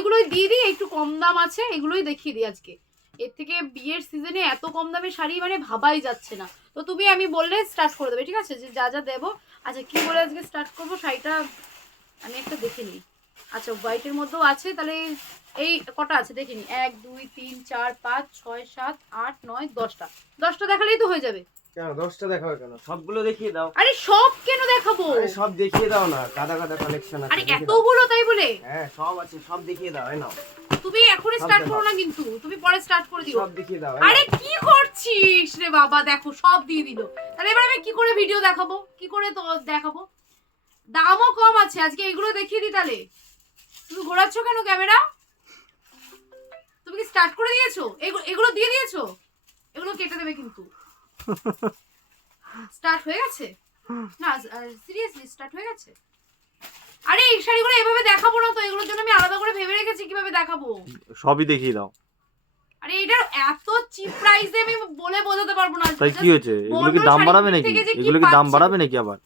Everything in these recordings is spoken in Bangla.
শাড়িগুলোই দিয়ে দিই, একটু কম দাম আছে, এগুলোই দেখিয়ে দিই আজকে। এর থেকে বিয়ের সিজনে এত কম দামে শাড়ি মানে ভাবাই যাচ্ছে না। তো তুমি আমি বললে স্টার্ট করে দেবে, ঠিক আছে, যে যা যা দেবো। আচ্ছা কি বলে আজকে স্টার্ট করবো শাড়িটা আমি একটা দেখে নিই। আচ্ছা হোয়াইটের মধ্যেও আছে, তাহলে এই কটা আছে দেখে নিই, 1 2 3 4 5 6 7 8 9 10টা। 10টা দেখালেই তো হয়ে যাবে। কেন 10টা দেখাবে কেন? সবগুলো দেখিয়ে দাও। আরে সব কেন দেখাবো? আরে সব দেখিয়ে দাও না, গাদা গাদা কালেকশন আছে। আরে এতগুলো তাই বলে? হ্যাঁ সব আছে, সব দেখিয়ে দাও। এই নাও। তুমি এখন স্টার্ট করো না, কিন্তু তুমি পরে স্টার্ট করে দিও। সব দেখিয়ে দাও। আরে কি করছিস রে বাবা, দেখো সব দিয়ে দিল। তাহলে এবার আমি কি করে ভিডিও দেখাবো, কি করে তো দেখাবো? দামও কম আছে আজকে, এগুলো দেখিয়ে দিই। তাহলে তুমি ঘোরাচ্ছ কেন ক্যামেরা? তুমি কি স্টার্ট করে দিয়েছো? এগুলো দিয়ে দিয়েছো? এগুলো কেটে দেবে কিন্তু। স্টার্ট হয়ে গেছে না? সিরিয়াসলি স্টার্ট হয়ে গেছে? আরে এই শাড়িগুলো এভাবে দেখাবো না তো, এগুলোর জন্য আমি আলাদা করে ভেবে রেখেছি কিভাবে দেখাবো। সবই দেখিয়ে দাও। আরে এটার এত চিপ প্রাইসে আমি বলে বোঝাতে পারবো না। তাই কি হয়েছে? এগুলো কি দাম বাড়াবে নাকি? এগুলো কি দাম বাড়াবে নাকি আবার?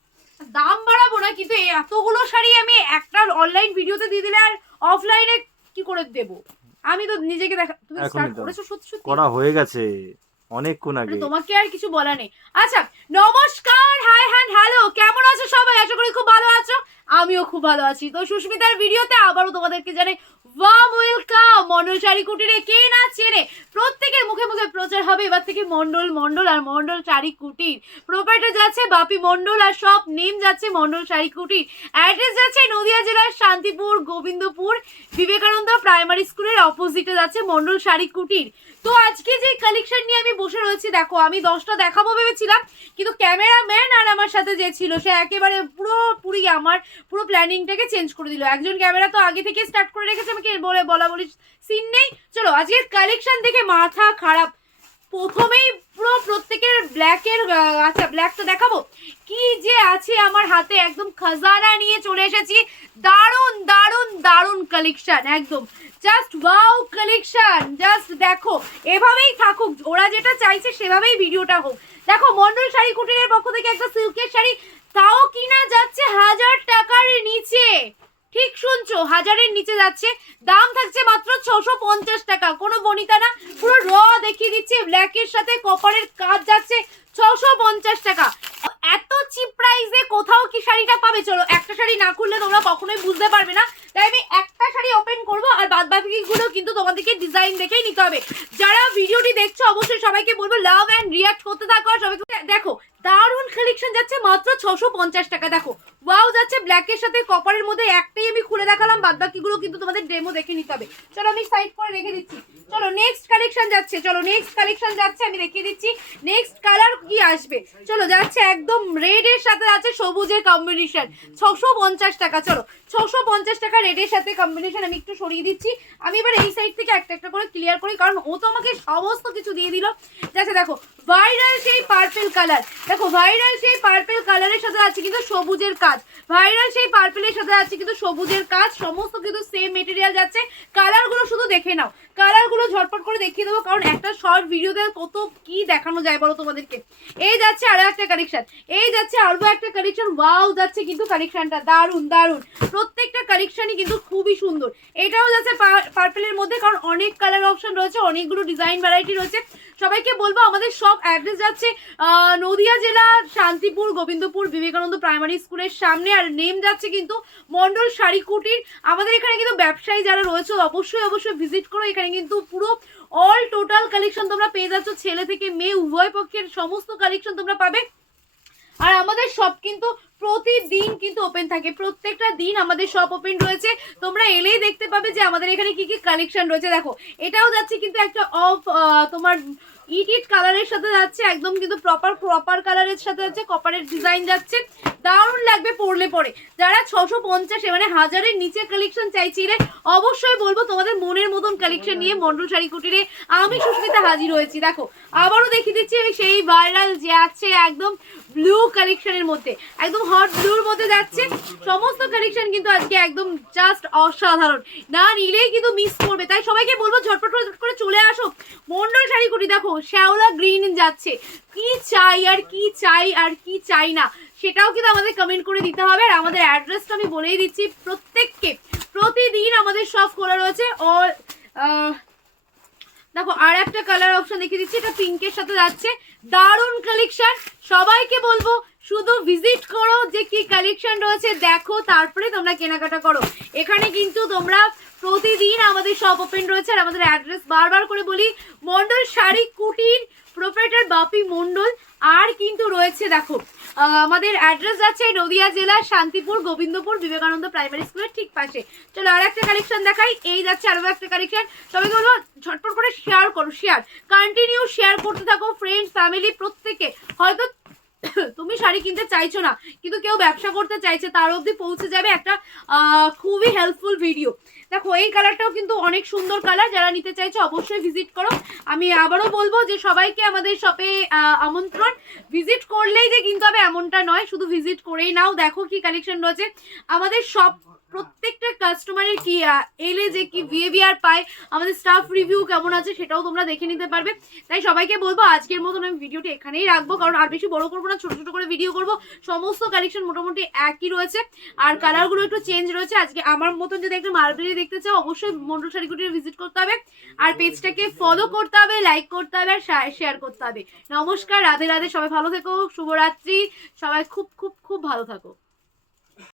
দাম বাড়াবো না, কিন্তু এতগুলো শাড়ি আমি একটা অনলাইন ভিডিওতে দিয়ে দিলে আর অফলাইনে কি করে দেব? আমি তো নিজেকে দেখা। তুমি স্টার্ট করেছো? সত্যি সত্যি করা হয়ে গেছে অনেকক্ষণ আগে। তোমাকে আর কিছু বলা নেই। আচ্ছা নমস্কার, হাই হ্যান্ড হ্যালো, কেমন আছো সবাই? আশা করি খুব ভালো আছো, আমিও খুব ভালো আছি। তো সুস্মিতার ভিডিওতে আবারও তোমাদেরকে জানাই ওয়ার্ম ওয়েলকাম। মন্ডল শাড়ি কুটিরে কে না চেনে, প্রত্যেকের মুখে মুখে প্রচার হবে এবার থেকে মন্ডল মন্ডল আর মন্ডল শাড়ি কুটির। প্রোপাইটার যাচ্ছে বাপি মন্ডল আর সব নেম যাচ্ছে মন্ডল শাড়ি কুটির। অ্যাড্রেস যাচ্ছে নদিয়া জেলার শান্তিপুর গোবিন্দপুর বিবেকানন্দ প্রাইমারি স্কুলের অপোজিটে যাচ্ছে মন্ডল শাড়ি কুটির। তো আজকে যে কালেকশন নিয়ে আমি বসে রয়েছি, দেখো আমি 10টা দেখাবো ভেবেছিলাম, কিন্তু ক্যামেরাম্যান আর আমার সাথে যে ছিল সে একেবারে পুরোপুরি আমার পুরো প্ল্যানিংটাকে চেঞ্জ করে দিল। একজন ক্যামেরা তো আগে থেকে স্টার্ট করে রেখেছে, আমাকে বলা বলি সিন নেই। চলো আজকের কালেকশন দেখে মাথা খারাপ। প্রথমেই পুরো প্রত্যেকের ব্ল্যাকের, আচ্ছা ব্ল্যাকটা দেখাবো। কি যে আছে আমার হাতে, একদম খাজানা নিয়ে চলে এসেছি। দারুণ দারুণ দারুণ কালেকশন, একদম জাস্ট ওয়াও কালেকশন। জাস্ট দেখো, এভাবেই থাকুক, ওরা যেটা চাইছে সেভাবেই ভিডিওটা হোক। দেখো মন্ডল শাড়ি কুটিরের পক্ষ থেকে একটা সিল্কের শাড়ি, তাও কিনা যাচ্ছে 1000 টাকার নিচে। ঠিক শুনছো, 1000-এর নিচে যাচ্ছে। দাম থাকছে মাত্র 650 টাকা। কোনো বনিতা না, পুরো র দেখিয়ে দিচ্ছে। ব্ল্যাকের সাথে কপারের কাজ যাচ্ছে 650 টাকা। এত চিপ প্রাইসে কোথাও কি শাড়িটা পাবে? চলো একটা শাড়ি না খুললে তোমরা কখনোই বুঝতে পারবে না, তাই আমি একটা শাড়ি ওপেন করবো, আর বাদ বাকিগুলো কিন্তু তোমাদেরকে ডিজাইন দেখেই নিতে হবে। যারা ভিডিওটি দেখছো অবশ্যই সবাইকে বলবো লাভ অ্যান্ড রিয়াক্ট করতে থাকো। আর সবাইকে দেখো দারুণ কালেকশন যাচ্ছে মাত্র 650 টাকা। দেখো ওয়াও যাচ্ছে ব্ল্যাকের সাথে কপারের মধ্যে, একটাই আমি খুলে দেখালাম, বাদ বাকিগুলো কিন্তু তোমাদের ডেমো দেখে নিতে হবে। চলো আমি সাইড করে রেখে দিচ্ছি। চলো নেক্সট কালেকশন যাচ্ছে, চলো নেক্সট কালেকশন যাচ্ছে, আমি দেখিয়ে দিচ্ছি নেক্সট কালার কি আসবে। চলো যাচ্ছে একদম রেডের সাথে আছে সবুজের কম্বিনেশন, 650 টাকা। চলো 650 টাকা রেডের সাথে কম্বিনেশন। আমি একটু সরিয়ে দিচ্ছি, আমি এবার এই সাইড থেকে একটা একটা করে ক্লিয়ার করি, কারণ ও তো আমাকে সমস্ত কিছু দিয়ে দিল। যাচ্ছে দেখো ভাইরাল সেই পার্পল কালার, দেখো ভাইরাল সেই পার্পল কালারের সাথে আছে কিন্তু সবুজের কাজ। ভাইরাল সেই পার্পলের সাথে আছে কিন্তু সবুজের কাজ, সমস্ত কিন্তু সেম মেটেরিয়াল যাচ্ছে। কালারগুলো শুধু দেখে নাও, কালারগুলো ঝটপট করে দেখিয়ে দেবো, কারণ একটা শর্ট ভিডিওতে কত কি দেখানো যায় বলো তোমাদেরকে। এই যাচ্ছে আরো একটা কালেকশন, এই যাচ্ছে আরো একটা কালেকশন। ওয়াও যাচ্ছে কিন্তু কালেকশনটা দারুণ দারুণ, প্রত্যেকটা কালেকশনই কিন্তু খুবই সুন্দর। এটাও যাচ্ছে পার্পলের মধ্যে, কারণ অনেক কালার অপশন রয়েছে, অনেকগুলো ডিজাইন ভ্যারাইটি রয়েছে। সবাইকে বলবো আমাদের সব অ্যাড্রেস যাচ্ছে নদিয়া জেলা শান্তিপুর গোবিন্দপুর বিবেকানন্দ প্রাইমারি স্কুলের সামনে, আর নেম যাচ্ছে কিন্তু মন্ডল শাড়ি কুটির। আমাদের এখানে কিন্তু ব্যবসায়ী যারা রয়েছে অবশ্যই অবশ্যই ভিজিট করো। এখানে কিন্তু পুরো অল টোটাল কালেকশন তোমরা পেয়ে যাচ্ছ, ছেলে থেকে মেয়ে উভয় পক্ষের সমস্ত কালেকশন তোমরা পাবে। আর আমাদের শপ কিন্তু প্রতিদিন কিন্তু ওপেন থাকে, প্রত্যেকটা দিন আমাদের শপ ওপেন রয়েছে। তোমরা এলেই দেখতে পাবে যে আমাদের এখানে কি কি কালেকশন রয়েছে। দেখো এটাও যাচ্ছে কিন্তু একটা অফ তোমার ইট কালারের সাথে যাচ্ছে, একদম কিন্তু প্রপার কালারের সাথে যাচ্ছে, কপারের ডিজাইন যাচ্ছে, দারুণ লাগবে পরলে পরে। যারা 650 মানে 1000-এর নিচে কালেকশন চাইছিলে, অবশ্যই বলবো তোমাদের মনের মতন কালেকশন নিয়ে মন্ডল শাড়ি কুটিরে আমি সুস্মিতা হাজির হয়েছি। দেখো আবারও দেখিয়ে দিচ্ছি সেই ভাইরাল যে আছে একদম ব্লু কালেকশনের মধ্যে, একদম হট ব্লুর মধ্যে যাচ্ছে। সমস্ত কালেকশন কিন্তু আজকে একদম জাস্ট অসাধারণ, না নিলেই কিন্তু মিস করবে। তাই সবাইকে বলবো ঝটপট করে চলে আসো মন্ডল শাড়ি কুটি। দেখো শ্যাওলা গ্রিন যাচ্ছে, কি চাই আর কি চাই আর কি চাই না সেটাও কিন্তু আমাদের কমেন্ট করে দিতে হবে। আর আমাদের অ্যাড্রেসটা আমি বলেই দিচ্ছি প্রত্যেককে, প্রতিদিন আমাদের সব খোলা রয়েছে। অল দেখো আর একটা কালার অপশন দেখিয়ে দিচ্ছি, এটা পিঙ্কের সাথে যাচ্ছে, দারুণ কালেকশন। সবাইকে বলবো শুধু ভিজিট করো, যে কি কালেকশন রয়েছে দেখো, তারপরে তোমরা কেনাকাটা করো। এখানে কিন্তু তোমরা প্রতিদিন আমাদের শপ ওপেন রয়েছে। আর আমাদের অ্যাড্রেস বারবার করে বলি, মন্ডল শাড়ি কুটির, প্রোপ্রাইটার বাপি মন্ডল। আর কিন্তু রয়েছে দেখো আমাদের অ্যাড্রেস আছে নদিয়া জেলা শান্তিপুর গোবিন্দপুর বিবেকানন্দ প্রাইমারি স্কুলের ঠিক পাশে। চলো আর একটা কালেকশন দেখাই, এই যাচ্ছে আরো একটা কালেকশন। সবাইকে বলবো ঝটপট করে শেয়ার করো, শেয়ার কন্টিনিউ শেয়ার করতে থাকো, ফ্রেন্ডস ফ্যামিলি প্রত্যেকে। হয়তো তুমি শাড়ি কিনতে চাইছো না কিন্তু কেউ ব্যবসা করতে চাইছে, তার অবধি পৌঁছে যাবে একটা খুবই হেল্পফুল ভিডিও। দেখো এই কালারটাও কিন্তু অনেক সুন্দর কালার, যারা নিতে চাইছো অবশ্যই ভিজিট করো। আমি আবারও বলবো যে সবাইকে আমাদের শপে আমন্ত্রণ, ভিজিট করলেই যে কিনতে হবে এমনটা নয়, শুধু ভিজিট করেই নাও। দেখো কি কালেকশন রয়েছে আমাদের সব, প্রত্যেকটা কাস্টমারের কি এলে যে কি বিহেভিয়ার পায়, আমাদের স্টাফ রিভিউ কেমন আছে সেটাও তোমরা দেখে নিতে পারবে। তাই সবাইকে বলবো আজকের মতন আমি ভিডিওটি এখানেই রাখবো, কারণ আর বেশি বড় করবো না, ছোট ছোট করে ভিডিও করবো। সমস্ত কালেকশন মোটামুটি একই রয়েছে, আর কালারগুলো একটু চেঞ্জ রয়েছে। আজকে আমার মতন যদি একটা মার্বেলি দেখতে চাও অবশ্যই মন্ডল শাড়ি কুটির ভিজিট করতে হবে, আর পেজটাকে ফলো করতে হবে, লাইক করতে হবে, আর শেয়ার করতে হবে। নমস্কার, রাধে রাধে, সবাই ভালো থেকো, শুভরাত্রি, সবাই খুব খুব খুব ভালো থাকো।